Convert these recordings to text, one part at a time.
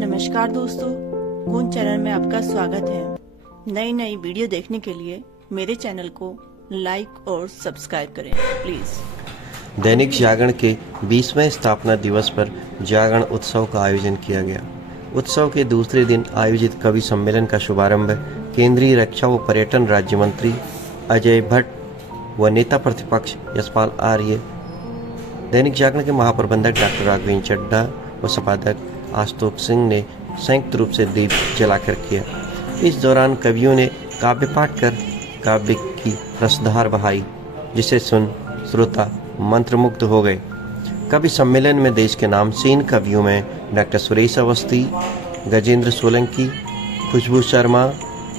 नमस्कार दोस्तों, गुण चैनल में आपका स्वागत है। नई नई वीडियो देखने के लिए मेरे चैनल को लाइक और सब्सक्राइब करें प्लीज। दैनिक जागरण के 20वें स्थापना दिवस पर जागरण उत्सव का आयोजन किया गया। उत्सव के दूसरे दिन आयोजित कवि सम्मेलन का शुभारंभ केंद्रीय रक्षा व पर्यटन राज्य मंत्री अजय भट्ट व नेता प्रतिपक्ष यशपाल आर्य, दैनिक जागरण के महाप्रबंधक डॉक्टर राघवेंद्र चड्ढा व संपादक आशुतोष सिंह ने संयुक्त रूप से दीप जलाकर किया। इस दौरान कवियों ने काव्य पाठ कर काव्य की रसधार बहाई, जिसे सुन श्रोता मंत्रमुग्ध हो गए। कवि सम्मेलन में देश के नामचीन कवियों में डॉक्टर सुरेश अवस्थी, गजेंद्र सोलंकी, खुशबू शर्मा,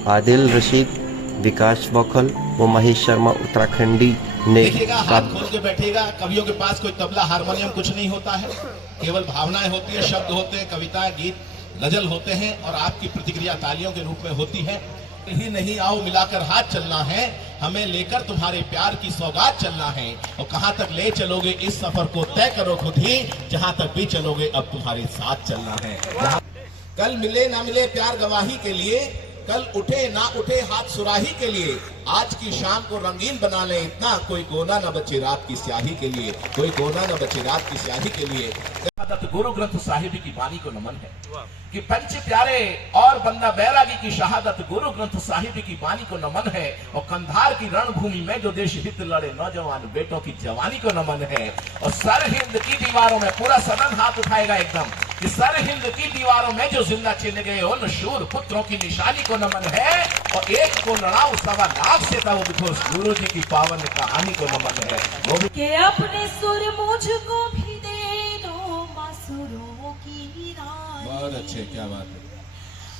आदिल रशीद, विकास बौखल व महेश शर्मा उत्तराखंडी ने हाथ खोल के बैठेगा। कवियों के पास कोई तबला हारमोनियम कुछ नहीं होता है, केवल भावनाएं होती है, शब्द होते हैं, कविताएं, गीत, गजल होते हैं और आपकी प्रतिक्रिया तालियों के रूप में होती है। ही नहीं, आओ मिलाकर हाथ चलना है, हमें लेकर तुम्हारे प्यार की सौगात चलना है। और कहां तक ले चलोगे इस सफर को तय करो खुद ही, जहां तक भी चलोगे अब तुम्हारे साथ चलना है। कल मिले ना मिले प्यार गवाही के लिए, कल उठे ना उठे हाथ सुराही के लिए, आज की शाम को रंगीन बना ले इतना, कोई कोना न बचे रात की स्याही के लिए, कोई कोना न बचे रात की स्याही के लिए। गुरु ग्रंथ साहिब की बानी को नमन है कि पंच प्यारे और बंदा बैरागी की शहादत गुरु ग्रंथ साहिब की बानी को नमन है। और कंधार की रणभूमि में जो देश हित लड़े नौजवान बेटों की जवानी को नमन है। और सर हिंद की दीवारों में, पूरा सदन हाथ उठाएगा एकदम, कि सर हिंद की दीवारों में जो जिंदा चिन गए उन शूर पुत्रों की निशानी को नमन है। और एक को लड़ाओ 1.25 से था वो देखो गुरु जी की पावन कहानी को नमन है। वो के अपने सुर मुझको भी दे दो मसूरों की रानी। बहुत अच्छे, क्या बात है।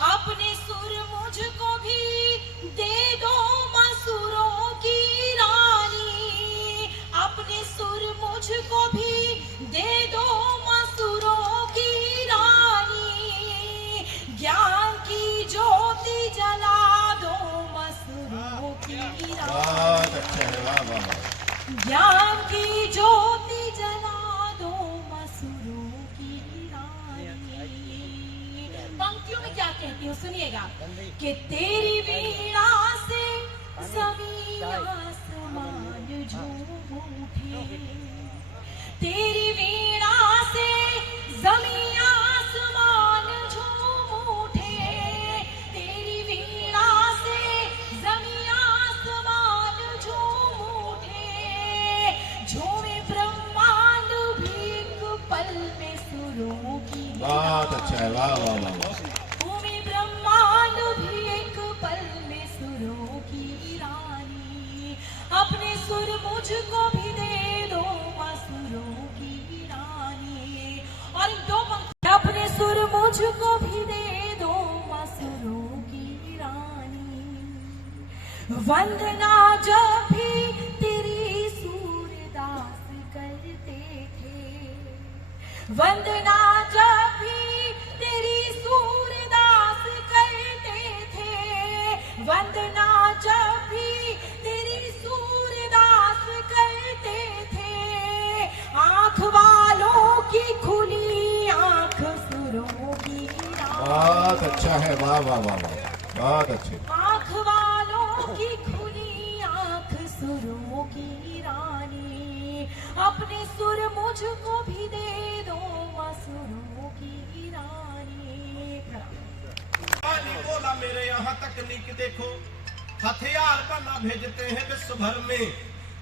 अपने सुर मुझको भी दे दो मसूरों की रानी। अपने सुर मुझको भी दे दो मसूरों की रानी। ज्ञान की ज्योति जला दो मसूरों की रानी। बहुत अच्छा है, वाह वाह वाह। ज्ञान की ज्योति जला दो मसूरों की रानी। पंक्तियों में क्या कहती हूँ सुनिएगा, कि तेरी वीणा से ज़मीन आसमान झूम उठे। तेरी वीणा से ज़मीन आसमान झूम उठे। तेरी वीणा से ज़मीन आसमान झूम उठे। झूमे ब्रह्मांड भी एक पल में सुरों की। बहुत अच्छा है, वाह वाह वाह। झूमे ब्रह्मांड भी एक पल में सुरों की रानी। अपने सुर मुझको भी दे दो मसूरों की रानी। और इन दो पंक्तियां, अपने सुर मुझको भी दे दो मसूरों की रानी। वंदना जब भी तेरी सूरदास करते थे। वंदना जब भी तेरी सूरदास करते थे। वंदना जब भी तेरी सूरदास करते थे। आंख वालों की खुली आंख सुरों की रानी। बहुत अच्छा है, वाह वाह वाह वाह, बहुत अच्छे। आंख वालों की खुली आंख सुरों की रानी। अपने सुर मुझको भी दे दो मसूरों की रानी। जापानी बोला मेरे यहाँ तकनीक देखो, हथियार बना भेजते हैं विश्व भर में।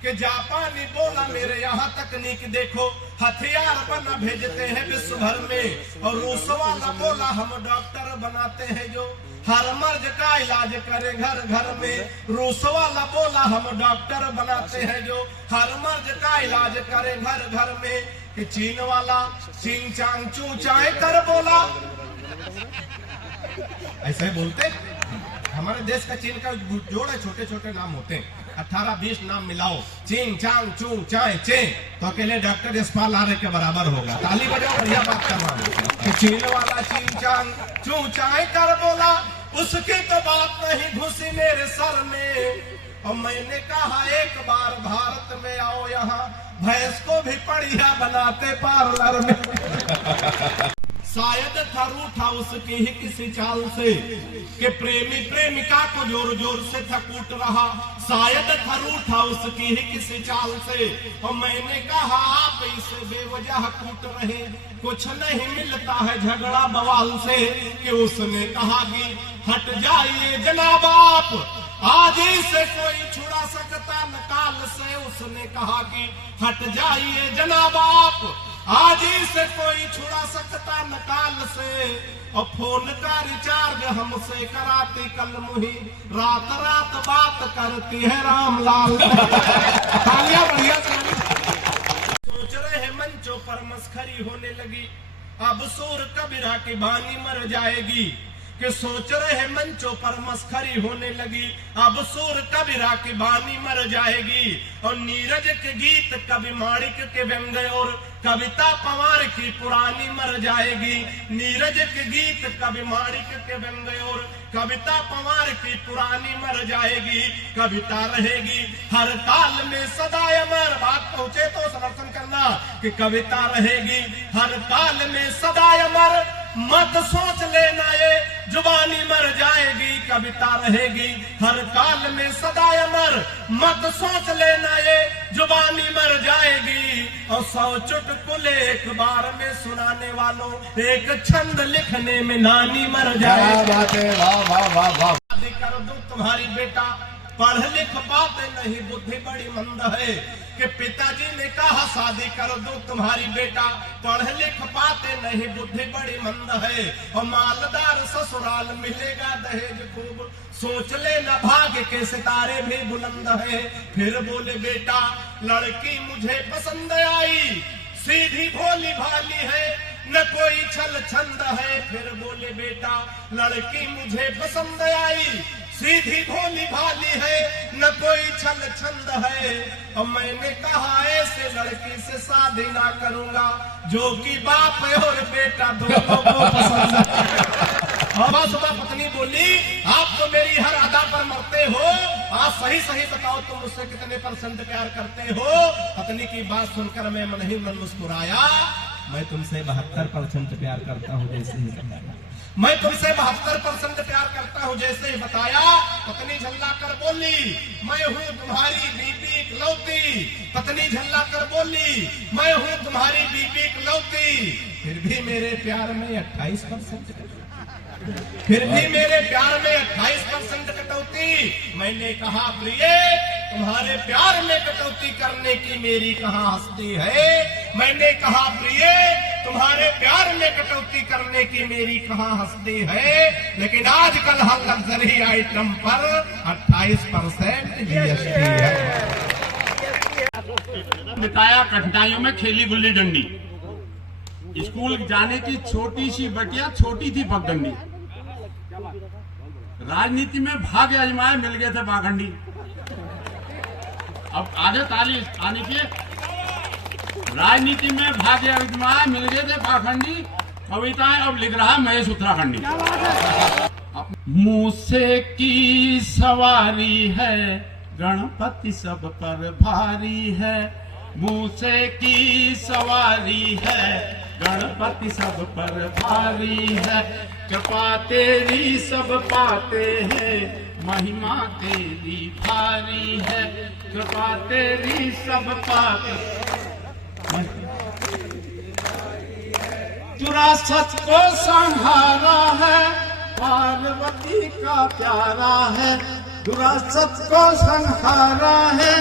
कि जापानी बोला मेरे यहाँ तकनीक देखो, हथियार बना भेजते हैं विश्व भर में। और रूस वाला बोला हम डॉक्टर बनाते हैं जो हर मर्ज का इलाज करे घर घर में। रूस वाला बोला हम डॉक्टर बनाते हैं जो हर मर्ज का इलाज करे घर घर में। कि चीन वाला चिंग चांग चू चाय कर बोला, ऐसे ही बोलते। हमारे देश का चीन का जोड़ है, छोटे छोटे नाम होते हैं, 18-20 नाम मिलाओ, चिंग चांग चूंग चाय चे, तो अकेले डॉक्टर यशपाल आर्य के बराबर होगा। ताली बजाओ, बढ़िया बात कर रहा हूँ। चीन वाला चिंग चांग चूंग चाय कर बोला, उसकी तो बात नहीं घुसी मेरे सर में। और मैंने कहा एक बार भारत में आओ, यहाँ भैंस को भी बढ़िया बनाते पार्लर में। शायद था रूठा उसकी ही किसी चाल से कि प्रेमी प्रेमिका को जोर जोर से था कूट रहा। शायद था रूठा उसकी ही किसी चाल से, और मैंने कहा आप इसे बेवजह कूट रहे, कुछ नहीं मिलता है झगड़ा बवाल से। कि उसने कहा कि हट जाइए जनाब आप, आज इसे कोई छुड़ा सकता न काल से। उसने कहा कि हट जाइए जनाब आप, आज इसे कोई छुड़ा सकता न काल से। और फोन का रिचार्ज हमसे कराती कल मुही, रात रात बात करती है रामलाल। तालियां बढ़िया से। सोच रहे मंचों पर मस्खरी होने लगी, अब सूर कबीरा की बानी मर जाएगी। कि सोच रहे मंचों पर मस्खरी होने लगी, अब सूर कबीरा की बानी मर जाएगी। और नीरज के गीत कवि माणिक के व्यंग और कविता पवार की पुरानी मर जाएगी। नीरज के गीत कवि माणिक के व्यंग और कविता पवार की पुरानी मर जाएगी। कविता रहेगी हर काल में सदा अमर। बात पहुंचे तो समर्थन करना कि कविता रहेगी हर काल में सदा अमर। मत सोच लेना ये जुबानी मर जाएगी। कविता रहेगी हर काल में सदा अमर, मत सोच लेना ये जुबानी मर जाएगी। और 100 चुटकुले एक बार में सुनाने वालों, एक छंद लिखने में नानी मर जाएगी। वाह वाह वाह वाह। शादी कर दूं तुम्हारी बेटा, पढ़ लिख पाते नहीं बुद्धि बड़ी मंद है। कि पिताजी ने कहा शादी कर दूं तुम्हारी बेटा, पढ़ लिख पाते नहीं बुद्धि बड़ी मंद है। और मालदार ससुराल मिलेगा दहेज खूब, सोच लेना भाग्य के सितारे भी बुलंद है। फिर बोले बेटा लड़की मुझे पसंद आई, सीधी भोली भाली है न कोई छल छंद है। फिर बोले बेटा लड़की मुझे पसंद आई, सीधी भोली भाली है न कोई छल छंद है। और मैंने कहा ऐसे लड़की से शादी ना करूंगा जो कि बाप और बेटा दोनों को पसंद है। और सुबह पत्नी बोली आप तो मेरी हर अदा पर मरते हो, आप सही सही बताओ तुम मुझसे कितने % प्यार करते हो। पत्नी की बात सुनकर मैं मन ही मन मुस्कुराया, मैं तुमसे 72% प्यार करता हूँ जैसे ही बताया। मैं तुमसे 72% प्यार करता हूँ जैसे ही बताया। पत्नी झल्ला कर बोली मैं हूँ तुम्हारी बीबी इकलौती। पत्नी झल्ला कर बोली मैं हूँ तुम्हारी बीबी इकलौती। फिर भी मेरे प्यार में 28%, फिर भी मेरे प्यार में 28% कटौती। मैंने कहा प्रिय तुम्हारे प्यार में कटौती करने की मेरी कहाँ हस्ती है। मैंने कहा प्रिय तुम्हारे प्यार में कटौती करने की मेरी कहाँ हस्ती है। लेकिन आजकल हर लग्जरी आइटम पर 28% जीएसटी है। बिताया कठिनाइयों में, खेली गुल्ली डंडी। स्कूल जाने की छोटी सी बटिया, छोटी थी पगडंडी। राजनीति में भाग्य आजमाए, मिल गए थे पाखंडी। अब आगे ताली आने की। राजनीति में भाग्य आजमाए, मिल गए थे पाखंडी। कविताएं अब लिख रहा महेश उत्तराखंडी। मूसे की सवारी है, गणपति सब पर भारी है। मूसे की सवारी है, गणपति सब पर भारी है। कृपा तेरी सब पाते हैं, महिमा तेरी भारी है। कृपा तेरी सब पाते, चुरासत को संहारा है, पार्वती का प्यारा है। दुरासत को संहारा है,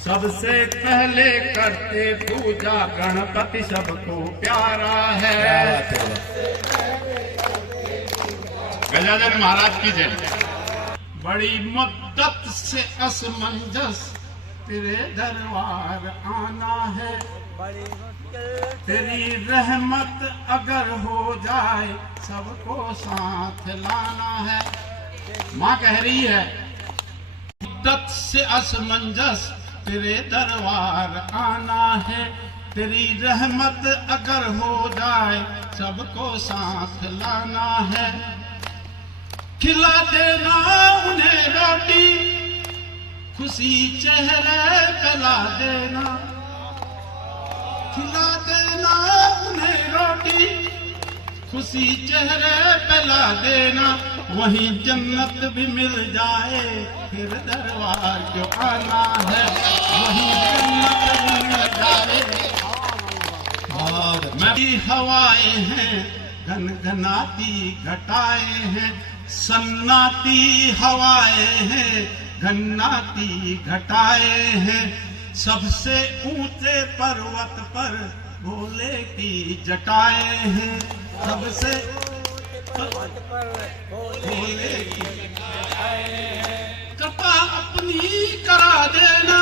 सबसे पहले करते पूजा गणपति सबको प्यारा है। गजानन महाराज की जय। बड़ी मुद्दत से असमंजस तेरे दरबार आना है। तेरी रहमत अगर हो जाए सबको साथ लाना है। माँ कह रही है मुद्दत से असमंजस तेरे दरबार आना है। तेरी रहमत अगर हो जाए सबको साथ लाना है। खिला देना उन्हें रोटी, खुशी चेहरे पे ला देना। खिला देना उन्हें रोटी, खुशी चेहरे पे ला देना, वहीं जन्नत भी मिल जाए, फिर दरबार क्यों आना है, वहीं जन्नत भी मिल जाए। मैं हवाएं हैं घनघनाती घटाएं हैं, सन्नाटी हवाएं हैं घन्नाती घटाएं हैं, सबसे ऊंचे पर्वत पर भोले की जटाएं हैं, सबसे भोले की कथा अपनी करा देना,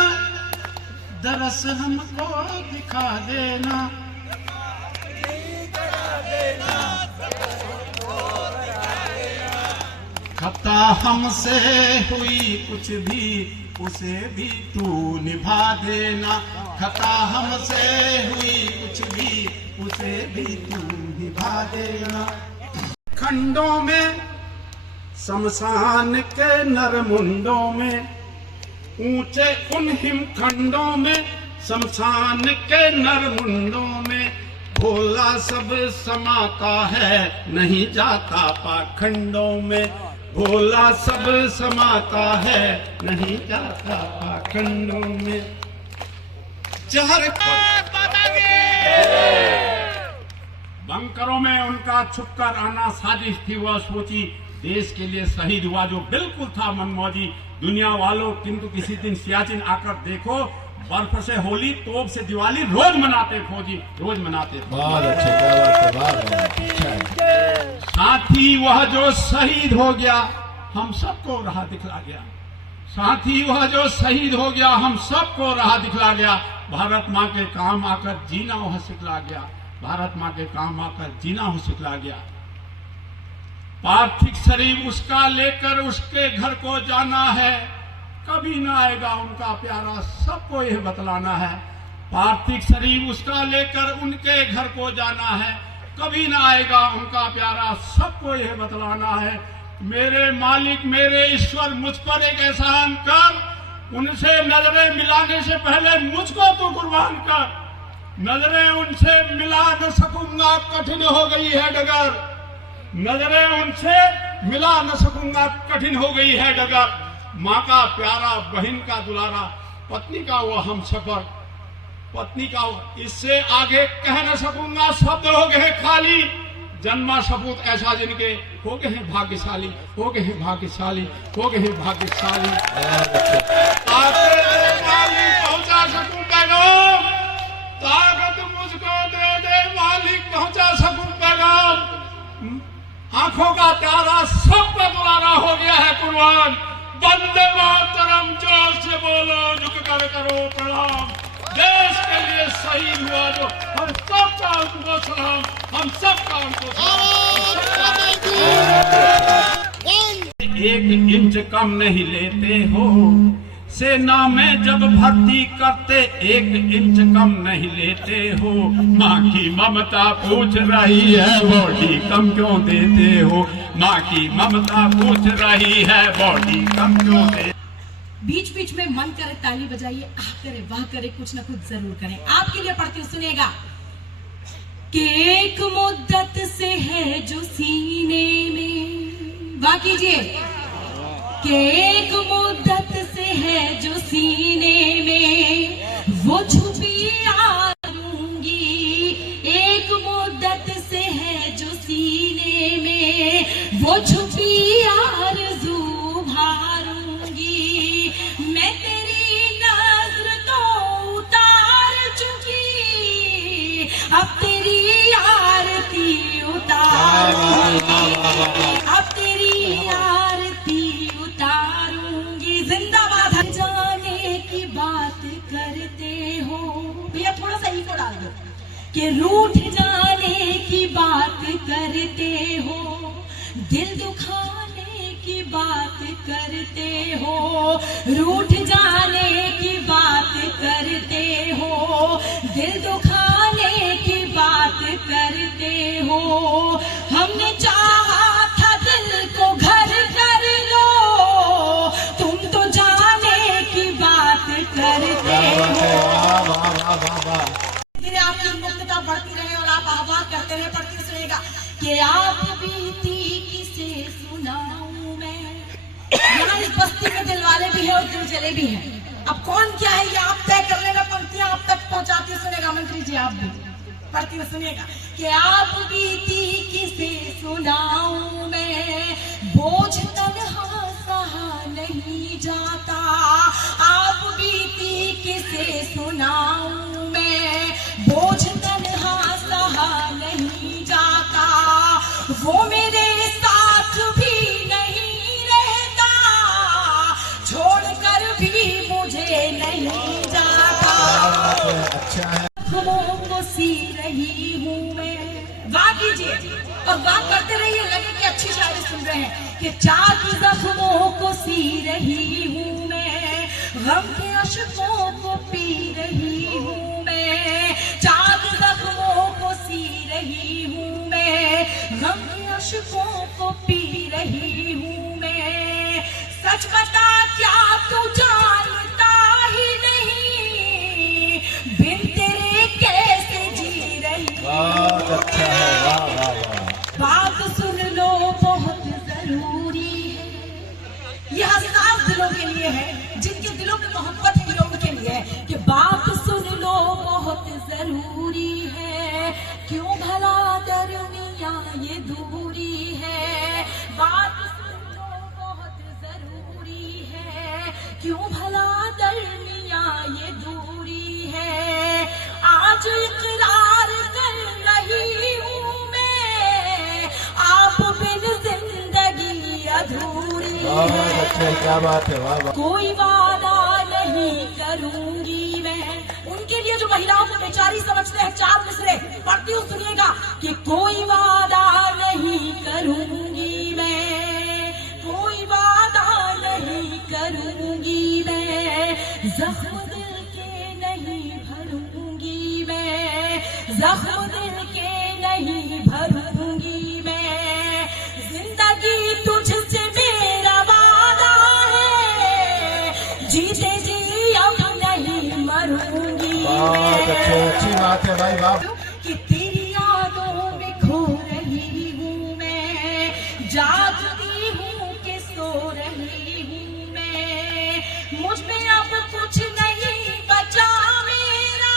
दरस हमको दिखा देना, खता हमसे हुई कुछ भी उसे भी तू निभा देना, खता हमसे हुई कुछ भी उसे भी तू निभा देना। खंडों में शमशान के नरमुंडों में, ऊंचे उन हिमखंडों में शमशान के नरमुंडों में, भोला सब समाता है नहीं जाता पाखंडों में, भोला सब समाता है नहीं जाता पाखंडों में। जहर बंकरों में उनका छुपकर आना साजिश थी, वह सोची देश के लिए शहीद हुआ जो बिल्कुल था मनमौजी। दुनिया वालों किंतु किसी दिन सियाचिन आकर देखो, बर्फ से होली तोप से दिवाली रोज मनाते फौजी, रोज मनाते। बहुत अच्छे। साथी वह जो शहीद हो गया हम सबको राह दिखला गया, साथी वह जो शहीद हो गया हम सबको राह दिखला गया, भारत माँ के काम आकर जीना वह सिखला गया, भारत माँ के काम आकर जीना वह सिखला गया। पार्थिव शरीर उसका लेकर उसके घर को जाना है, कभी ना आएगा उनका प्यारा सबको यह बतलाना है, पार्थिव शरीर उसका लेकर उनके घर को जाना है, कभी ना आएगा उनका प्यारा सबको यह बतलाना है। मेरे मालिक मेरे ईश्वर मुझ पर एक एहसान कर, उनसे नजरें मिलाने से पहले मुझको तो कुर्बान कर, नजरें उनसे मिला न सकूंगा कठिन हो गई है डगर, नजरें उनसे मिला न सकूंगा कठिन हो गई है डगर। माँ का प्यारा बहन का दुलारा पत्नी का वो हम सफर, पत्नी का इससे आगे कह न सकूंगा, शब्द हो गए खाली, जन्मा सपूत ऐसा जिनके हो गए हैं भाग्यशाली, हो गए हैं भाग्यशाली, हो गए हैं भाग्यशाली। पहुंचा सकूं पैगाम, ताकत मुझको दे दे मालिक, पहुंचा सकूं पैगाम। आंखों का प्यारा सबका दुलारा हो गया है कुर्बान, वंदे मातरम जोर से बोलो, झुक कर करो प्रणाम, देश के लिए शहीद हुआ जो हम सबका उनको सलाम, हम सबका उनको एक इंच कम नहीं लेते हो, सेना में जब भर्ती करते एक इंच कम नहीं लेते हो, माँ की ममता पूछ रही है बॉडी कम क्यों देते हो, माँ की ममता पूछ रही है बॉडी कम क्यों देते। बीच बीच में मन करे ताली बजाइए, आह करे वाह करे, कुछ ना कुछ जरूर करें। आपके लिए पढ़ती हूँ, सुनिएगा। कि एक मुद्दत से है जो सीने में, वाह कीजिए, कि एक मुद्दत से है जो सीने में, वो छुपी आरूंगी, एक मुद्दत से है जो सीने में, वो छुपी आरज़ू भारूंगी, मैं तेरी नज़र तो उतार चुकी, अब तेरी आरती उतारूंगी, अब तेरी आरती उतारूंगी। जिंदाबाद। जाने की बात करते हो, भैया थोड़ा सा इको डाल दो, कि रूठ जाने की बात करते हो, दिल दुखाने की बात करते हो, रूठ जाने की बात करते हो, दिल दुखाने की बात करते हो, हमने चाहा था दिल को घर कर लो, तुम तो जाने की बात करते हो। आपकी कि आप बीती किसे सुनाऊं मैं। यहाँ इस बस्ती में दिल वाले भी हैं और दिल जले भी हैं। अब कौन क्या है ये आप तय कर लेना, पंक्तियां आप तक पहुंचाती सुनेगा मंत्री जी, आप भी पढ़ती हुए सुनिएगा कि आप बीती किसे सुनाऊं मैं, बोझ तन्हा सहा नहीं जाता। आप बीती किसे सुनाऊं मैं, बोझ तन्हा सहा नहीं जाता। वो मेरे साथ भी नहीं रहता, छोड़कर भी मुझे नहीं जाता। अच्छा है। को सी रही हूँ मैं, वाह कीजिए और वाह करते रहिए, लगे कि अच्छी शायरी सुन रहे हैं। कि चाक जख्मों को सी रही हूँ मैं, गम के अश्कों को पी रही हूँ मैं। चाक जख्मों को सी रही हूँ मैं, गम के अश्कों को पी रही हूँ मैं। सच बता क्या तू जानता ही नहीं, बिन तेरे कैसे जी रही। बहुत अच्छा है, वाह वाह वाह। बात सुन लो बहुत जरूरी है, यह हसास दिलों के लिए है, जिनके दिलों में मोहब्बत है ये उनके लिए है। कि बात सुन लो बहुत जरूरी है, क्यों भला दरमिया ये दूरी है। बात सुन लो बहुत जरूरी है, क्यों भला दरमिया ये दूरी है। आज इकरार कर रही हूँ मैं, आप बिन जिंदगी अधूरी है। अच्छा, क्या बात है, वाह वाह। कोई वादा नहीं करूंगी मैं, उनके लिए जो महिलाओं को बेचारी समझते हैं, चार मिसरे पढ़ती हूँ सुनिएगा। कि कोई वादा नहीं करूंगी मैं, कोई वादा नहीं करूंगी मैं। जख्म दिल के नहीं भरूंगी मैं, जख्म दिल के नहीं भरूंगी मैं। जिंदगी तुझसे मेरा वादा है, जीते जी अब नहीं मरूंगी बहुत अच्छी बात है भाई, वाह। कि तेरी यादों में खो रही हूँ मैं, जागती हूँ कि सो रही हूँ मैं। मुझ में अब कुछ नहीं बचा मेरा,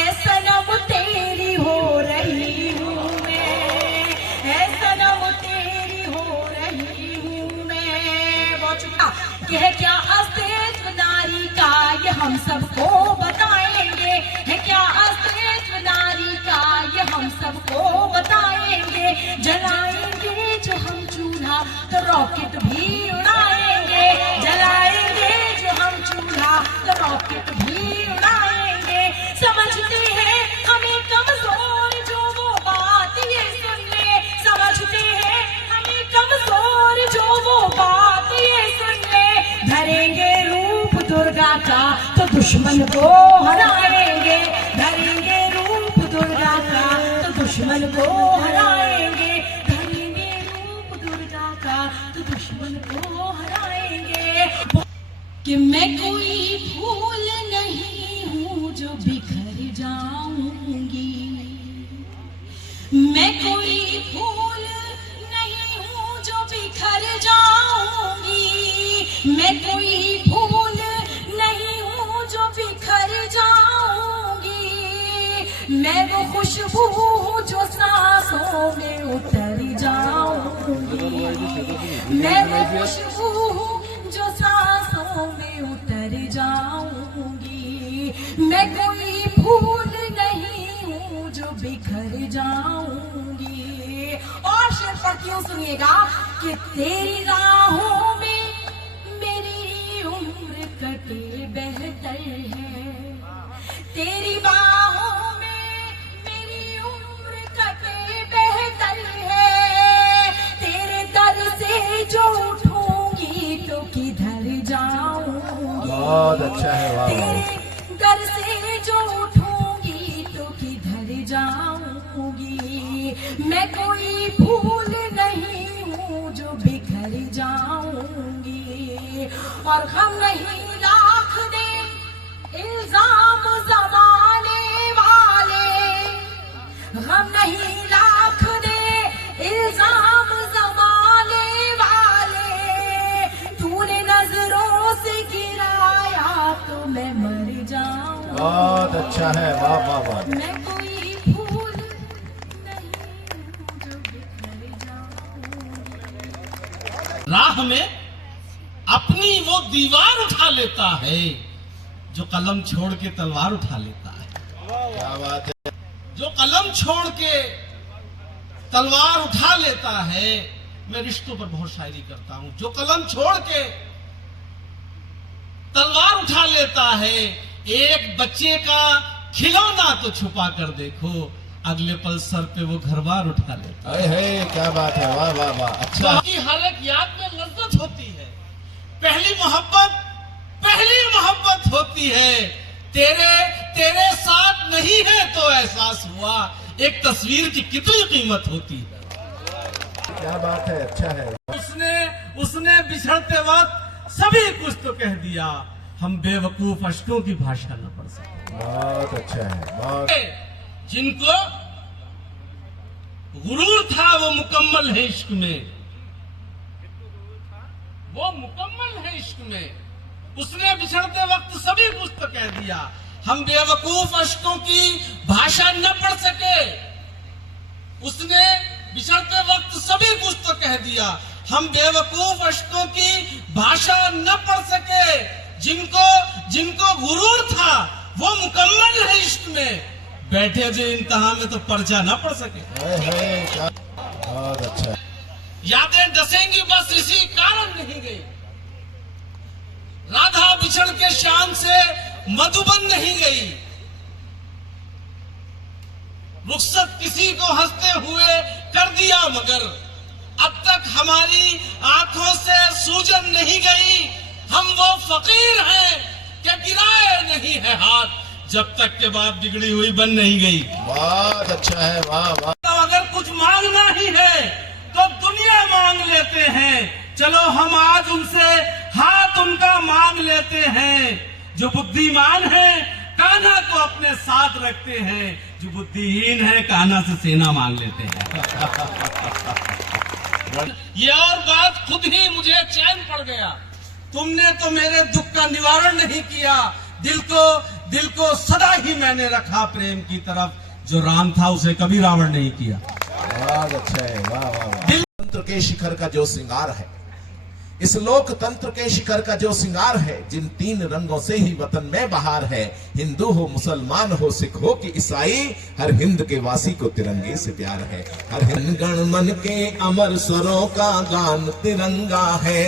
ऐसा नम तेरी हो रही हूँ मैं, ऐसा नम तेरी हो रही हूँ मैं। बहुत शुक्रिया। यह क्या अस्तित्व नारी का ये हम सबको बताएंगे, है क्या अस्तित्व नारी का ये हम सबको बताएंगे। जलाएंगे जो हम चूल्हा तो रॉकेट भी उड़ाएंगे, जलाएंगे जो हम चूल्हा तो रॉकेट भी उड़ाएंगे। समझते हैं हमें कमजोर जो वो बात ये सुन ले, समझते हैं हमें कमजोर जो वो बात ये सुन ले। धरेंगे रूप दुर्गा का तो दुश्मन को हराएंगे, धरेंगे रूप दुर्गा का तो दुश्मन को हराएंगे, धरेंगे रूप दुर्गा का तो दुश्मन को हराएंगे। कि मैं कोई फूल नहीं हूँ जो बिखर जाऊंगी, मैं कोई फूल नहीं हूँ जो बिखर जाऊंगी। मैं कोई फूल नहीं हूँ जो बिखर जाऊंगी। मैं वो खुशबू हूँ जो सांसों में उतर जाऊंगी, मैं वो खुशबू हूँ जो सांसों में उतर जाऊंगी। मैं कोई फूल नहीं हूँ जो बिखर जाऊंगी। और शेर पढ़ती हूँ सुनिएगा। कि तेरी राहों में मेरी उम्र कटे बेहतर है, तेरी बाहों में मेरी उम्र कटे बेहतर है। तेरे दर से जो उठूंगी तो किधर जाऊंगी। बहुत अच्छा है, वाह वाह। तेरे दर से जो उठूंगी तो किधर जाऊंगी। मैं कोई फूल नहीं हूँ जो बिखर जाऊंगी। और हम नहीं लाख दे इल्जाम जमाने वाले, हम नहीं लाख दे इल्जाम जमाने वाले तूने नजरों से गिराया तो मैं मर जाऊं। बहुत अच्छा है, वाह वाह वाह। मैं कोई फूल नहीं हूं जो बिखर जाऊं। राह में अपनी वो दीवार उठा लेता है जो कलम छोड़ के तलवार उठा लेता है। क्या बात है। जो कलम छोड़ के तलवार उठा लेता है। मैं रिश्तों पर बहुत शायरी करता हूं। जो कलम छोड़ के तलवार उठा लेता है, एक बच्चे का खिलौना तो छुपा कर देखो, अगले पल सर पे वो घरबार उठा लेता है। है क्या बात है, वाह वाह वाह। अच्छा, बाकी हर एक याद में लज्जत होती है। पहली मोहब्बत होती है। तेरे साथ नहीं है तो एहसास हुआ एक तस्वीर की कितनी कीमत होती है। क्या बात है, अच्छा है। उसने बिछड़ते वक्त सभी कुछ तो कह दिया, हम बेवकूफ अश्कों की भाषा न पढ़ सके। बहुत अच्छा है, बहुत। जिनको गुरूर था वो मुकम्मल है इश्क में, वो मुकम्मल है इश्क में। उसने बिछड़ते वक्त सभी कुछ तो कह दिया, हम बेवकूफ अश्कों की भाषा न पढ़ सके। उसने बिछड़ते वक्त सभी कुछ तो कह दिया, हम बेवकूफ अश्कों की भाषा न पढ़ सके। जिनको गुरूर था वो मुकम्मल है इश्क में, बैठे जो इंतहा में तो पर्चा न पढ़ सके। बहुत अच्छा। यादें डसेंगी बस इसी कारण नहीं गई। राधा बिछड़ के शाम से मधुबन नहीं गई। रुखसत किसी को हंसते हुए कर दिया मगर अब तक हमारी आंखों से सूजन नहीं गई। हम वो फकीर हैं कि गिराए नहीं है हाथ, जब तक के बाद बिगड़ी हुई बन नहीं गई। बहुत अच्छा है, वाह वाह। तो अगर कुछ मांगना ही है तो दुनिया मांग लेते हैं। चलो हम आज उनसे हाथ उनका मांग लेते हैं। जो बुद्धिमान है कान्हा को अपने साथ रखते हैं, जो बुद्धिहीन है कान्हा से सेना मांग लेते हैं। ये और बात खुद ही मुझे चैन पड़ गया। तुमने तो मेरे दुख का निवारण नहीं किया। दिल को सदा ही मैंने रखा प्रेम की तरफ। जो राम था उसे कभी रावण नहीं किया। बहुत अच्छा है, वाह वाह वाह। तंत्र के शिखर का जो श्रृंगार है, इस लोकतंत्र के शिखर का जो श्रृंगार है, जिन तीन रंगों से ही वतन में बहार है, हिंदू हो मुसलमान हो सिख हो कि ईसाई, हर हिंद के वासी को तिरंगे से प्यार है। हर हिंद गण मन के अमर स्वरों का गान तिरंगा है।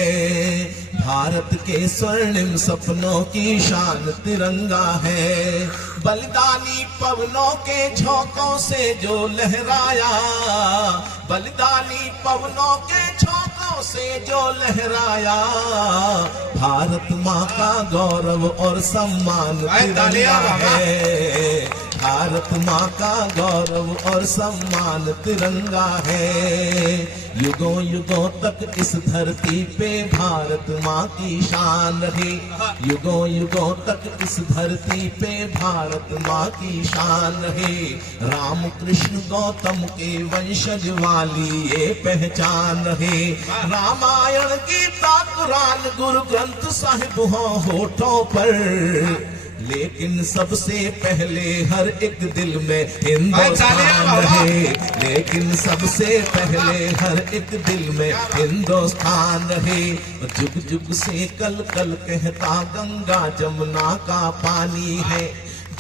भारत के स्वर्णिम सपनों की शान तिरंगा है। बलिदानी पवनों के झोंकों से जो लहराया, बलिदानी पवनों के झोंकों से जो लहराया, भारत माँ का गौरव और सम्मान तिरंगा है। भारत माँ का गौरव और सम्मान तिरंगा है। युगों युगों तक इस धरती पे भारत माँ की शान रहे। युगों युगों तक इस धरती पे भारत माँ की शान रहे। राम कृष्ण गौतम के वंशज वाली ये पहचान रहे। रामायण गीता कुरान गुरु ग्रंथ साहिब हो होठों पर, लेकिन सबसे पहले हर एक दिल में हिंदुस्तान रहे। लेकिन सबसे पहले हर एक दिल में हिंदुस्तान रहे। जुग जुग से कल कल कहता गंगा जमुना का पानी है।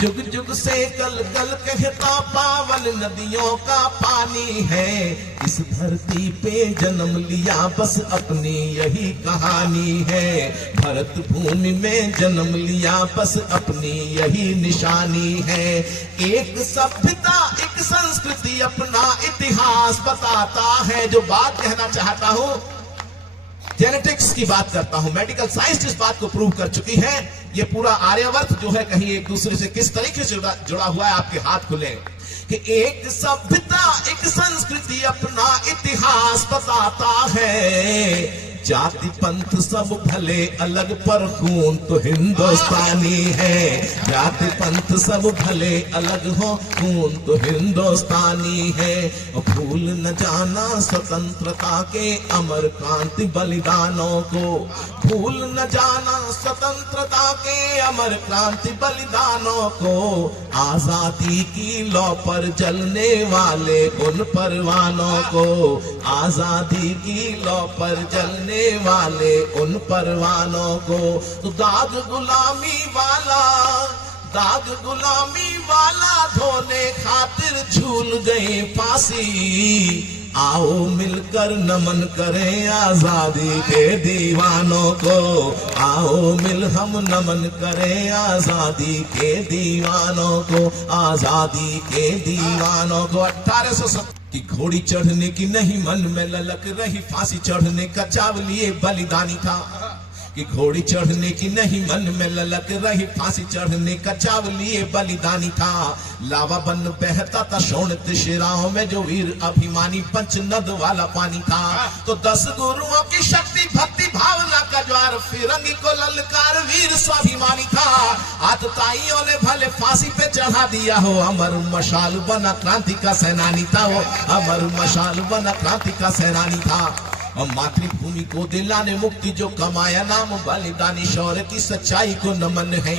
जुग जुग से कल कल कहता पावन नदियों का पानी है। इस धरती पे जन्म लिया बस अपनी यही कहानी है। भरत भूमि में जन्म लिया बस अपनी यही निशानी है। एक सभ्यता एक संस्कृति अपना इतिहास बताता है। जो बात कहना चाहता हूँ, जेनेटिक्स की बात करता हूं, मेडिकल साइंस इस बात को प्रूव कर चुकी है। ये पूरा आर्यवर्त जो है कहीं एक दूसरे से किस तरीके से जुड़ा हुआ है, आपके हाथ खुले कि एक सभ्यता एक संस्कृति अपना इतिहास बताता है। जाति पंथ सब भले अलग पर खून तो हिंदुस्तानी है। जाति पंथ सब भले अलग हो खून तो हिंदुस्तानी है। भूल न जाना स्वतंत्रता के अमर क्रांति बलिदानों को, भूल न जाना स्वतंत्रता के अमर क्रांति बलिदानों को। आजादी की लौ पर जलने वाले उन परवानों को, आजादी की लौ पर जलने वाले उन परवानों को। तो दाग गुलामी वाला धोने खातिर झूल गए फांसी। आओ मिलकर नमन करें आजादी के दीवानों को, आओ मिल हम नमन करें आजादी के दीवानों को, आजादी के दीवानों को। 1870 की घोड़ी चढ़ने की नहीं मन में ललक रही, फांसी चढ़ने का चावलिए बलिदानी था। कि घोड़ी चढ़ने की नहीं मन में ललक रही, फांसी चढ़ने का चावलिए बलिदानी था। लावा बन बहता था शोणित शिराओं में जो वीर अभिमानी पंचनद वाला पानी था। तो 10 गुरुओं की शक्ति भक्ति भावना का ज्वार, फिरंगी को ललकार वीर स्वाभिमानी था। आतताइयों ने भले फांसी पे चढ़ा दिया हो, अमर मशाल बना क्रांति का सेनानी था वो, अमर मशाल बना क्रांति का सेनानी था। और मातृभूमि को दिलाने मुक्ति जो कमाया नाम बलिदानी शौर्य की सच्चाई को नमन है।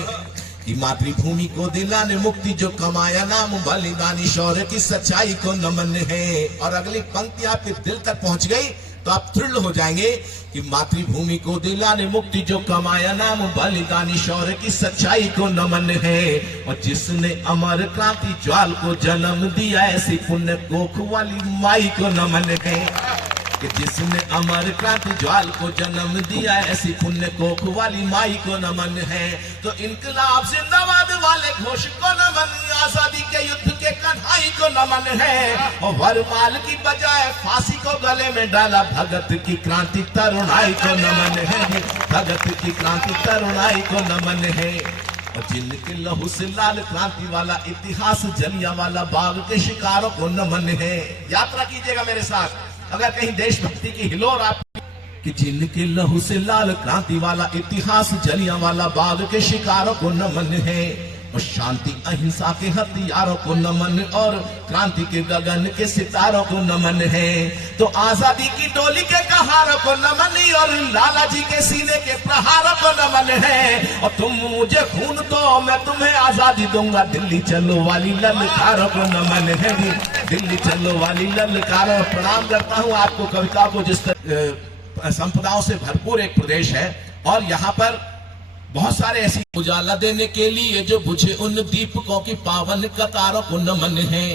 कि मातृभूमि को दिलाने मुक्ति जो कमाया नाम बलिदानी शौर्य की सच्चाई को नमन है। और अगली पंक्ति आपके दिल तक पहुंच गई तो आप थ्रिल हो जाएंगे कि मातृभूमि को दिलाने मुक्ति जो कमाया नाम बलिदानी शौर्य की सच्चाई को नमन है। और जिसने अमर क्रांति ज्वाल को जन्म दिया ऐसी पुण्य कोख वाली माई को नमन है। कि जिसने अमर क्रांति ज्वाल को जन्म दिया ऐसी पुण्य कोख वाली माई को नमन है। तो इनकलाब जिंदाबाद वाले घोष को नमन, आजादी के युद्ध के कन्हई को नमन है। और वरमाल की बजाय फांसी को गले में डाला भगत की क्रांति तरुणाई को नमन है, भगत की क्रांति तरुणाई को नमन है। और जिनके लहू से लाल क्रांति वाला इतिहास जलियांवाला बाग के शिकारों को नमन है। यात्रा कीजिएगा मेरे साथ अगर कहीं देशभक्ति की हिलोर आप। कि जिनके लहू से लाल क्रांति वाला इतिहास जलियांवाला बाग के शिकारों को नमन है। और शांति अहिंसा के हथियारों को नमन और क्रांति के गगन के सितारों को नमन है। तो आजादी की डोली के कहारों को नमन और लाला जी के सीने के प्रहारों को नमन है। और तुम मुझे खून दो मैं तुम्हें आजादी दूंगा, दिल्ली चलो वाली ललकारों को नमन है। दिल्ली चलो वाली ललकारों। प्रणाम करता हूँ आपको कविता को, जिस संपदाओं से भरपूर एक प्रदेश है और यहाँ पर बहुत सारे ऐसी उजाला देने के लिए जो बुझे उन दीपकों की पावन कतारों को नमन है।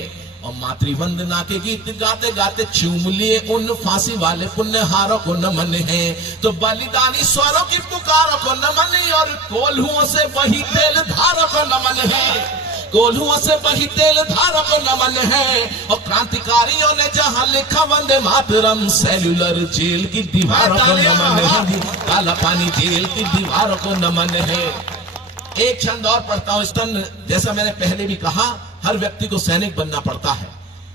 और मातृवंदना के गीत गाते गाते चूम लिए उन फांसी वाले पुण्यहारों को नमन है। तो बलिदानी स्वरों की पुकारों को नमन और कोल्हुओं से वही तेल धारों को नमन है, कोल्हुओं से वही तेल धारों को नमन है। और क्रांतिकारियों ने जहां लिखा वंदे मातरम, सेल्यूलर जेल की दीवारों को नमन है, काला पानी जेल की दीवारों को नमन है। एक छंद और पढ़ता हूं। स्तन जैसा मैंने पहले भी कहा, हर व्यक्ति को सैनिक बनना पड़ता है।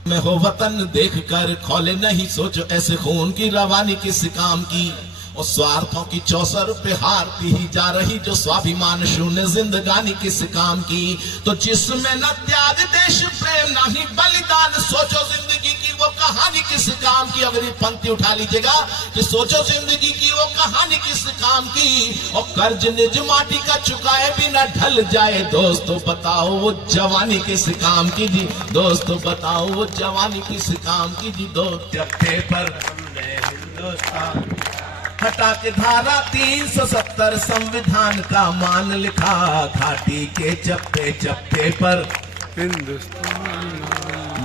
मैं हो वतन देख कर खोले नहीं सोचो ऐसे खून की रवानी किस काम की। और स्वार्थों की चौसर पे हारती ही जा रही जो स्वाभिमान शून्य जिंदगानी किस काम की। तो जिसमें न त्याग देश प्रेम न ही बलिदान, सोचो जिंदगी की वो कहानी किस काम की। अगर ये पंक्ति उठा लीजिएगा कि सोचो जिंदगी की वो कहानी किस काम की। और कर्ज निज माटी का चुकाए बिना ढल जाए, दोस्तों बताओ वो जवानी किस काम की जी, दोस्तों बताओ वो जवानी किस काम की जी। दो जत्थे पर हमने हिंदुस्तान हटा के धारा 370 संविधान का मान लिखा, घाटी के चप्पे चप्पे पर हिंदुस्तान।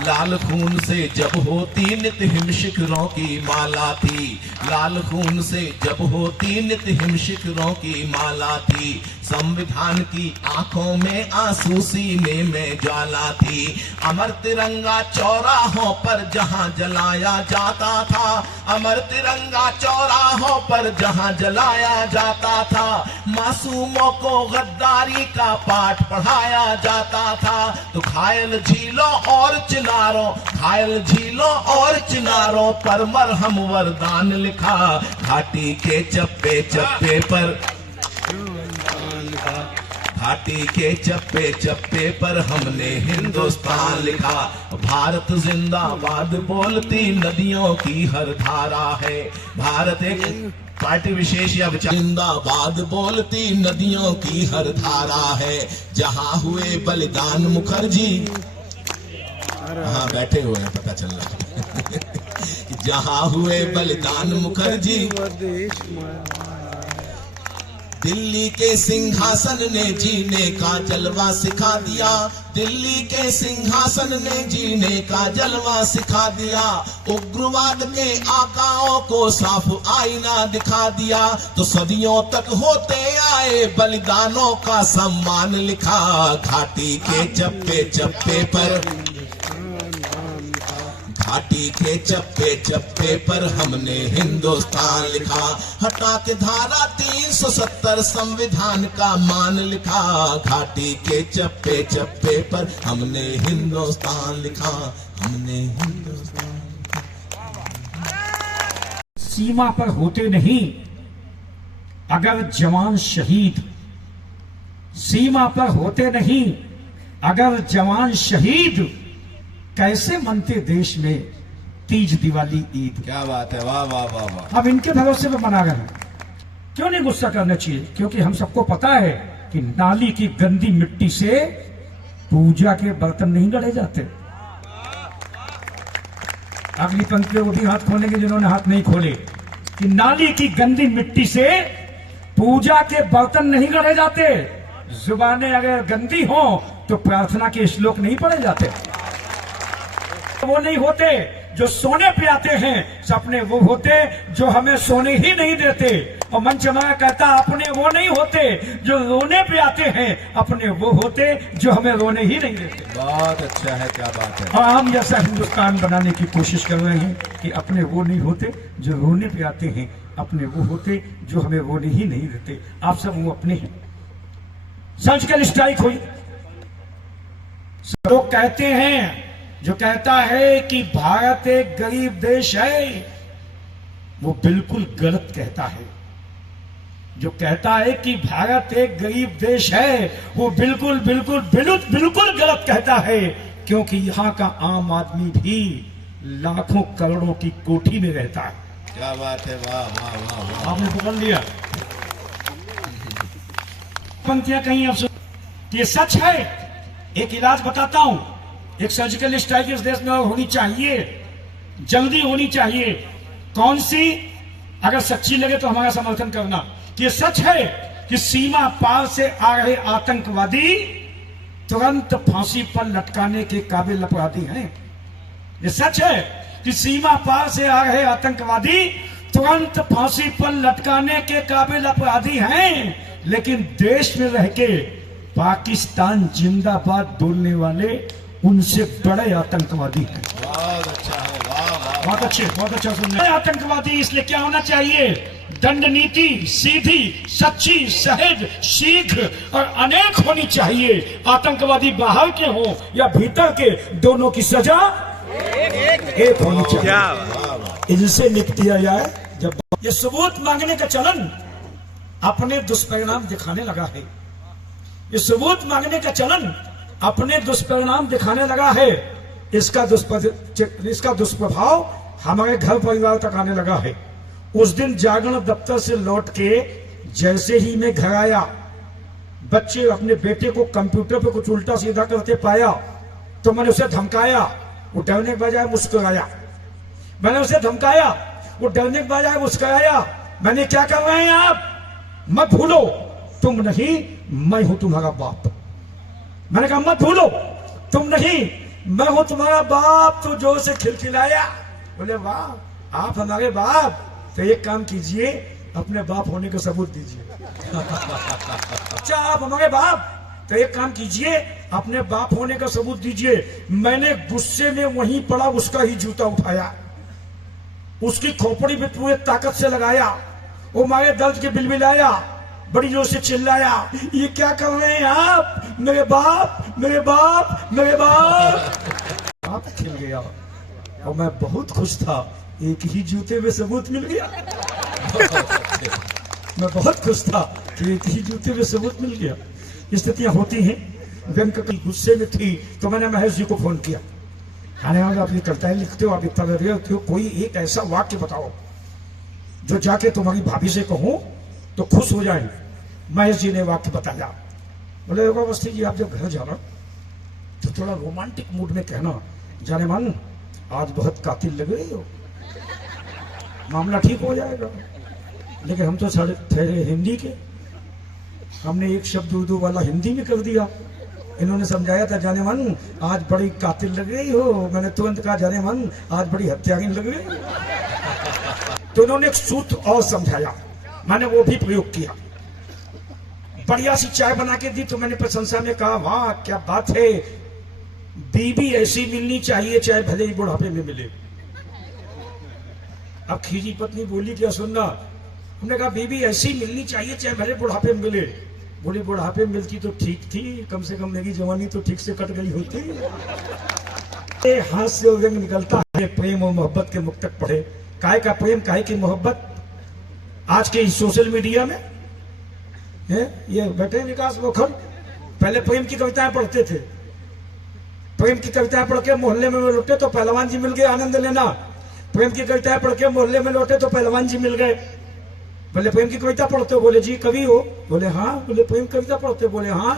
लाल खून से जब होती नित हिम शिखरों की माला थी, लाल खून से जब होती नित हिम शिखरों की माला थी। संविधान की आंखों में आंसू सीने में ज्वाला थी। अमर तिरंगा चौराहों पर जहां जलाया जाता था, अमर तिरंगा चौराहों पर जहां जलाया जाता था। मासूमों को गद्दारी का पाठ पढ़ाया जाता था। तो घायल झीलों और चिल्ला किनारों, घायल झीलों और चिनारों पर मरहम वरदान लिखा। घाटी के चप्पे चप्पे पर, घाटी के चप्पे चप्पे पर हमने हिंदुस्तान लिखा। भारत जिंदाबाद बोलती नदियों की हर धारा है। भारत एक पार्टी विशेष या विचार, जिंदाबाद बोलती नदियों की हर धारा है। जहां हुए बलिदान मुखर्जी, हाँ बैठे हुए हैं पता चल रहा जहां हुए बलिदान मुखर्जी, दिल्ली के सिंहासन ने जीने का जलवा सिखा दिया। दिल्ली के सिंहासन ने जीने का जलवा सिखा दिया। उग्रवाद के आकाओं को साफ आईना दिखा दिया। तो सदियों तक होते आए बलिदानों का सम्मान लिखा। घाटी के चप्पे चप्पे पर, घाटी के चप्पे चप्पे पर हमने हिंदुस्तान लिखा। हटा के धारा 370 संविधान का मान लिखा। घाटी के चप्पे चप्पे पर हमने हिंदुस्तान लिखा। हमने हिंदुस्तान। सीमा पर होते नहीं अगर जवान शहीद, सीमा पर होते नहीं अगर जवान शहीद, कैसे मनते देश में तीज दिवाली ईद। क्या बात है, वाह वाह वाह वाह। अब इनके भरोसे पे मना रहे हैं। क्यों नहीं गुस्सा करना चाहिए? क्योंकि हम सबको पता है कि नाली की गंदी मिट्टी से पूजा के बर्तन नहीं गढ़े जाते। अगली पंक्ति वो भी हाथ खोलेंगे जिन्होंने हाथ नहीं खोले, कि नाली की गंदी मिट्टी से पूजा के बर्तन नहीं गढ़े जाते। जुबानें अगर गंदी हो तो प्रार्थना के श्लोक नहीं पढ़े जाते। वो नहीं होते जो सोने पे आते हैं, सपने वो होते जो हमें सोने ही नहीं देते। और मंच हमारा कहता अपने वो नहीं होते जो रोने पे आते हैं, अपने वो होते जो हमें रोने ही नहीं देते। बहुत अच्छा है, क्या बात है। और हम जैसा हिंदुस्तान बनाने की कोशिश कर रहे हैं कि अपने वो नहीं होते जो रोने पे आते हैं, अपने वो होते जो हमें रोने ही नहीं देते। आप सब वो अपने हैं। सर्जिकल स्ट्राइक हुई, लोग कहते हैं, जो कहता है कि भारत एक गरीब देश है वो बिल्कुल गलत कहता है। जो कहता है कि भारत एक गरीब देश है वो बिल्कुल बिल्कुल बिल्कुल बिल्कुल गलत कहता है, क्योंकि यहाँ का आम आदमी भी लाखों करोड़ों की कोठी में रहता है। क्या बात है, वाह वाह वाह वाह। आपने पकड़ लिया। पंक्तियां कहीं आप ये सच है। एक इलाज बताता हूं। एक सर्जिकल स्ट्राइक इस देश में होनी चाहिए, जल्दी होनी चाहिए। कौन सी? अगर सच्ची लगे तो हमारा समर्थन करना। ये सच है कि सीमा पार से आ रहे आतंकवादी तुरंत फांसी पर लटकाने के काबिल अपराधी हैं। ये सच है कि सीमा पार से आ रहे आतंकवादी तुरंत फांसी पर लटकाने के काबिल अपराधी हैं, लेकिन देश में रह के पाकिस्तान जिंदाबाद बोलने वाले उनसे बड़े आतंकवादी हैं। बहुत अच्छा है, वाह वाह। बहुत अच्छे, बहुत अच्छा सुनने। आतंकवादी इसलिए क्या होना चाहिए? दंड नीति सीधी, सच्ची, सहज, शीघ्र और अनेक होनी चाहिए। आतंकवादी बाहर के हो या भीतर के, दोनों की सजा एक होनी चाहिए। इनसे लिख दिया जाए। जब ये सबूत मांगने का चलन अपने दुष्परिणाम दिखाने लगा है, ये सबूत मांगने का चलन अपने दुष्परिणाम दिखाने लगा है, इसका दुष्प्रभाव हमारे घर परिवार तक आने लगा है। उस दिन जागरण दफ्तर से लौट के जैसे ही मैं घर आया, बच्चे अपने बेटे को कंप्यूटर पे कुछ उल्टा सीधा करते पाया तो मैंने उसे धमकाया। वो डरने के बजाय मुस्कुराया। मैंने उसे धमकाया, वो डरने के बजाय मुस्कुराया। मैंने क्या कर रहे हैं आप? मत भूलो तुम नहीं, मैं हूं तुम्हारा बाप। मैंने कहा मत भूलो तुम नहीं, मैं हूं तुम्हारा बाप। तो जोर से खिलखिलाया। बोले वाह आप हमारे बाप, तो एक काम कीजिए, अपने बाप होने का सबूत दीजिए। अच्छा आप हमारे बाप, तो एक काम कीजिए, अपने बाप होने का सबूत दीजिए। मैंने गुस्से में वहीं पड़ा उसका ही जूता उठाया, उसकी खोपड़ी में पूरे ताकत से लगाया, वो मारे दर्द के बिलबिलाया, बड़ी जोर से चिल्लाया, ये क्या कर रहे हैं आप? मेरे बाप, मेरे बाप, मेरे बाप। आप खिल गया और मैं बहुत खुश था। एक ही जूते में सबूत मिल गया। मैं बहुत खुश था कि एक ही जूते में सबूत मिल गया। स्थितियां होती हैं। बैंक की गुस्से में थी तो मैंने महेश जी को फोन किया। आप ये करता है, लिखते हो, आप इतना रहे हो, कोई एक ऐसा वाक्य बताओ जो जाके तुम्हारी भाभी से कहूं तो खुश हो जाए। महेश जी ने वाक्य बताया। बोले अवस्थी जी, आप जब घर जाना तो थोड़ा रोमांटिक मूड में कहना, जाने मन आज बहुत कातिल लग रही हो, मामला ठीक हो जाएगा। लेकिन हम तो साढ़े ठहरे हिंदी के, हमने एक शब्द उर्दू वाला हिंदी में कर दिया। इन्होंने समझाया था, जाने मन आज बड़ी कातिल लग रही हो। मैंने तुरंत कहा, जाने मन आज बड़ी हत्यागिन लग रही हो। तो इन्होंने एक सूत्र और समझाया, मैंने वो भी प्रयोग किया। बढ़िया सी चाय बना के दी तो मैंने प्रशंसा में कहा, वाह क्या बात है, बीबी ऐसी मिलनी चाहिए चाहे भले ही बुढ़ापे में मिले। अब खीजी पत्नी बोली, क्या सुनना? हमने कहा बीबी ऐसी मिलनी चाहिए चाहे भले बुढ़ापे में मिले। बोली बुढ़ापे में मिलती तो ठीक थी, कम से कम मेरी जवानी तो ठीक से कट गई होती। हाथ से व्यंग निकलता है। प्रेम और मोहब्बत के मुक्तक पढ़े। काहे का प्रेम, काहे की मोहब्बत। आज के सोशल मीडिया में है ये बैठे विकास बोखर, पहले प्रेम की कविताएं पढ़ते थे। प्रेम की कविताएं पढ़ के मोहल्ले में लौटे तो पहलवान जी मिल गए, आनंद लेना। प्रेम की कविताएं पढ़ के मोहल्ले में लौटे तो पहलवान जी मिल गए। बोले प्रेम की कविता पढ़ते हो? बोले जी कवि हो? बोले हाँ। बोले प्रेम कविता पढ़ते? बोले हाँ।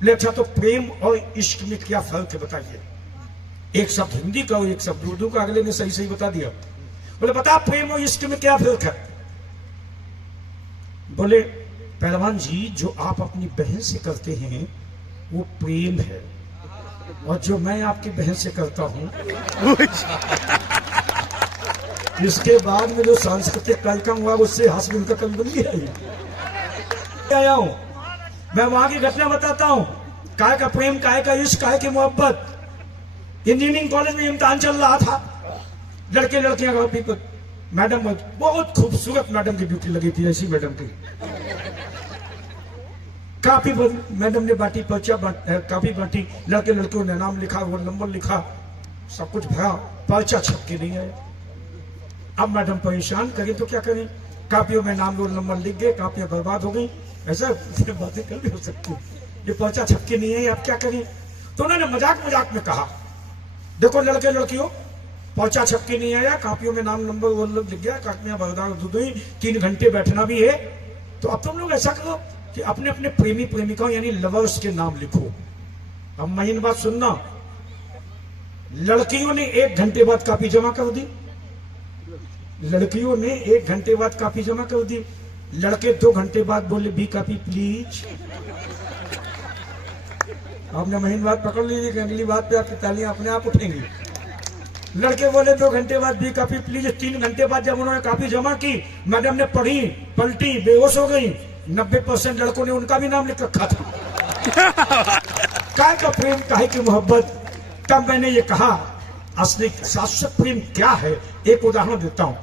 बोले अच्छा, तो प्रेम और इश्क में क्या फर्क है बताइए। एक शब्द हिंदी का और एक शब्द उर्दू का। अगले ने सही सही बता दिया। बोले बता प्रेम और इश्क में क्या फर्क है? बोले पहलवान जी, जो आप अपनी बहन से करते हैं वो प्रेम है, और जो मैं आपकी बहन से करता हूं इसके बाद में जो सांस्कृतिक कार्यक्रम हुआ उससे हस्बैंड का कभी बन गया। आया हूं मैं, वहां की घटना बताता हूं। काय का प्रेम, काय का इश्क, काय की मोहब्बत। इंजीनियरिंग कॉलेज में इम्तिहान चल रहा था। लड़के लड़कियां का मैडम, बहुत खूबसूरत मैडम की ड्यूटी लगी थी, ऐसी मैडम की। काफी मैडम ने बांटी, पर्चा काफी बांटी। लड़के लड़कियों ने नाम लिखा, वो नंबर लिखा, सब कुछ भरा, पर्चा छप के नहीं आया। अब मैडम परेशान, करें तो क्या करें। कापियों में नाम रोल नंबर लिख गए, कापियां बर्बाद हो गई। ऐसा बातें कर भी हो सकती, ये पर्चा छप के नहीं है, अब क्या करें। तो उन्होंने मजाक मजाक में कहा, देखो लड़के लड़कियों, पर्चा छप के नहीं आया, कापियों में नाम नंबर वो लिख गया, कापियां बर्बाद हो गई, 3 घंटे बैठना भी है। तो अब तुम लोग ऐसा करो कि अपने अपने प्रेमी प्रेमिकाओं यानी लवर्स के नाम लिखो। अब महीन बात सुनना, लड़कियों ने 1 घंटे बाद कापी जमा कर दी। लड़कियों ने 1 घंटे बाद कापी जमा कर दी। लड़के 2 घंटे बाद बोले बी कापी प्लीज। आपने महीन बात पकड़ लीजिए कि अगली बात पे आपकी तालियां अपने आप उठेंगी। लड़के बोले 2 घंटे बाद बी कापी प्लीज। 3 घंटे बाद जब उन्होंने कापी जमा की, मैडम ने पढ़ी, पलटी, बेहोश हो गई। 90% लड़कों ने उनका भी नाम लिख रखा था। काय का प्रेम, काहे की मोहब्बत। तब मैंने ये कहा असली शाश्वत प्रेम क्या है। एक उदाहरण देता हूं,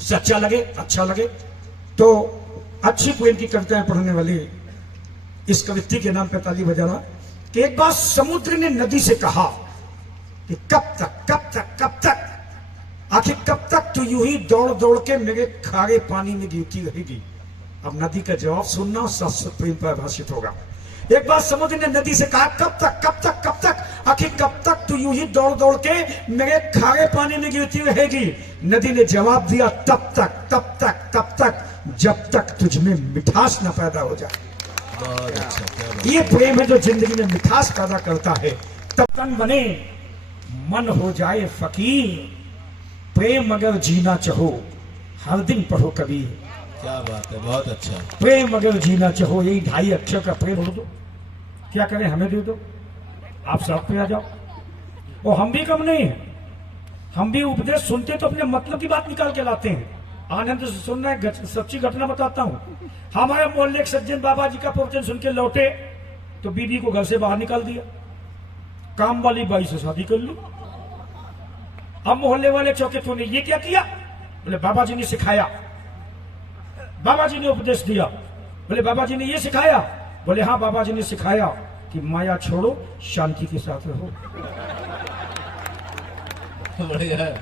सच्चा लगे, अच्छा लगे तो अच्छी प्रेम की कविताएं पढ़ने वाली इस कवित्री के नाम पे ताली बजाना। कि एक बार समुद्र ने नदी से कहा कि कब तक कब तक कब तक, आखिर कब तक तू यूं ही दौड़ दौड़ के मेरे खारे पानी में गिरती रहेगी। अब नदी का जवाब सुनना, शाश्वत प्रेम पर भाषित होगा। एक बार समुद्र ने नदी से कहा, कब तक कब तक कब तक, आखिर कब तक तू यूं ही दौड़ दौड़ के मेरे खारे पानी में गिरती रहेगी। नदी ने जवाब दिया, तब तक तब तक तब तक जब तक तुझ में मिठास न पैदा हो जाए। ये प्रेम है जो जिंदगी में मिठास पैदा करता है। तब तन बने मन हो जाए फकीर, प्रेम अगर जीना चाहो हर दिन पढ़ो कबीर। क्या बात है, बहुत अच्छा। प्रेम अगर जीना चाहो, यही 2.5 अक्षर का प्रेम हो दो। क्या करें, हमें दे दो, आप सब पे आ जाओ। और हम भी कम नहीं है, हम भी उपदेश सुनते तो अपने मतलब की बात निकाल के लाते हैं। आनंद से सुनना है, सच्ची घटना बताता हूँ। हमारे मोहल्ले एक सज्जन बाबा जी का प्रवचन सुन के लौटे तो बीबी को घर से बाहर निकाल दिया, काम वाली बाई से शादी कर ली। अब मोहल्ले वाले चौके तो ने ये क्या किया? बोले बाबा जी ने सिखाया, बाबा जी ने उपदेश दिया। बोले बाबा जी ने ये सिखाया? बोले हाँ बाबा जी ने सिखाया कि माया छोड़ो, शांति के साथ रहो। बढ़िया है,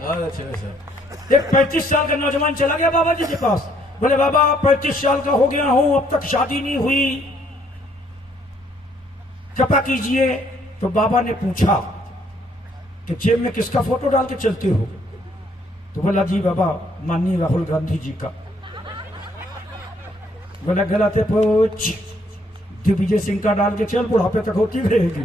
बहुत अच्छे सर। एक 35 साल का नौजवान चला गया बाबा जी के पास, बोले बाबा 35 साल का हो गया हूं, अब तक शादी नहीं हुई, कृपा कीजिए। तो बाबा ने पूछा कि जेब में किसका फोटो डाल के चलते हो? तो बोला जी बाबा माननीय राहुल गांधी जी का। बोला गलत है, पूछ दिग्विजय सिंह का डाल के चल, बुढ़ापे तक होती रहेगी।